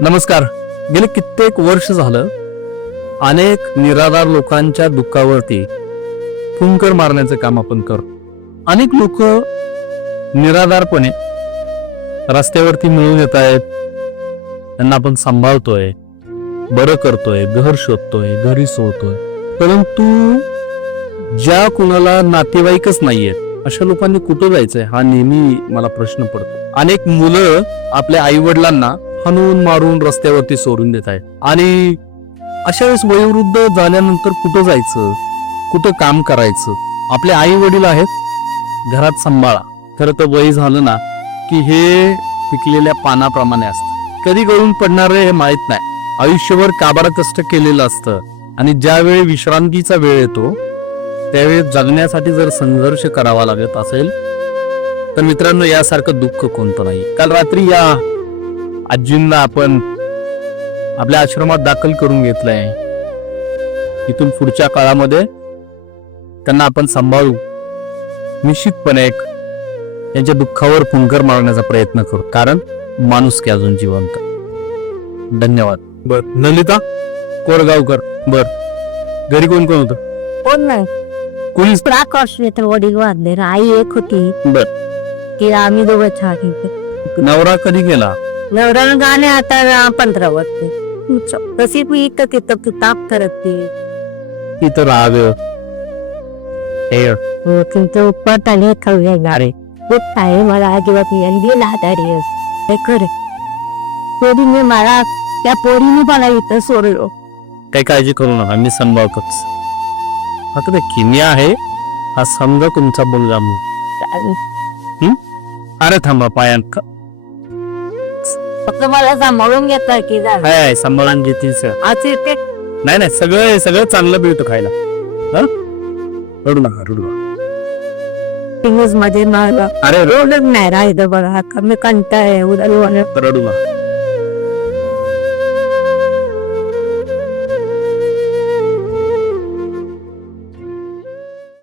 नमस्कार. गेले कित्येक वर्ष झालं अनेक निराधार लोकांच्या दुःखावरती फुंकर मारण्याचं काम आपण करतो. अनेक लोक निराधारपणे रस्त्यावरती मिळून येत आहेत. त्यांना आपण सांभाळतोय, बरं करतोय, घर शोधतोय, घरी सोडतोय. परंतु ज्या कुणाला नातेवाईकच नाहीयेत अशा लोकांनी कुठं जायचंय हा नेहमी मला प्रश्न पडतो. अनेक मुलं आपल्या आई वडिलांना हाणून मारून रस्त्यावरती सोडून देत आहेत आणि अशा वेळेस वयोवृद्ध झाल्यानंतर कुठं जायचं, कुठं काम करायचं. आपले आई वडील आहेत, घरात सांभाळा. खरं तर वय झालं ना की हे पिकलेल्या पानाप्रमाणे असतं, कधी गळून पडणार हे माहित नाही. आयुष्यभर काबारा कष्ट केलेलं असतं आणि ज्यावेळी विश्रांतीचा वेळ येतो त्यावेळी जगण्यासाठी जर संघर्ष करावा लागत असेल तर मित्रांनो यासारखं दुःख कोणतं नाही. काल रात्री या आजींना आपण आपल्या आश्रमात दाखल करून घेतलंय. इथून पुढच्या काळामध्ये त्यांना आपण सांभाळू. निश्चितपणे एक यांच्या दुःखावर फुंकर मारण्याचा प्रयत्न करू, कारण माणुसकी अजून जिवंत. धन्यवाद. बर, ललिता कोरगावकर. बर, घरी कोण कोण होतं? कोण नाही, कोणीच? प्राकर्ष तर वडील वाढले, आई एक होती. बर, की आम्ही दोघं छान. नवरा कधी गेला? नवऱ्यानं गाणे आता 15 वर्ष. तशी मी इथं तिथं ताप करते. इथं राग तुमचं पटाने खाऊ गारे खूप आहे. मला अजिबात दिला तरी हे खरं. पोरीने मला, त्या पोरीने मला इथं सोडलो. काही काळजी करू नका, मी सांभाळतोच. आता ते किमिया आहे हा समजा तुमचा मुलगा म्हणून. अरे थांबा पायात फक्त मला सांभाळून घेतलं की झालं. काय सांभाळून घेतील सर? नाही नाही, सगळं सगळं चांगलं मिळतं खायला. रडू नका, रडू नका. मध्ये मला अरे रोडच नाही राहिलं बघा. कमी कंटाळ आहे उद्या रडू नका.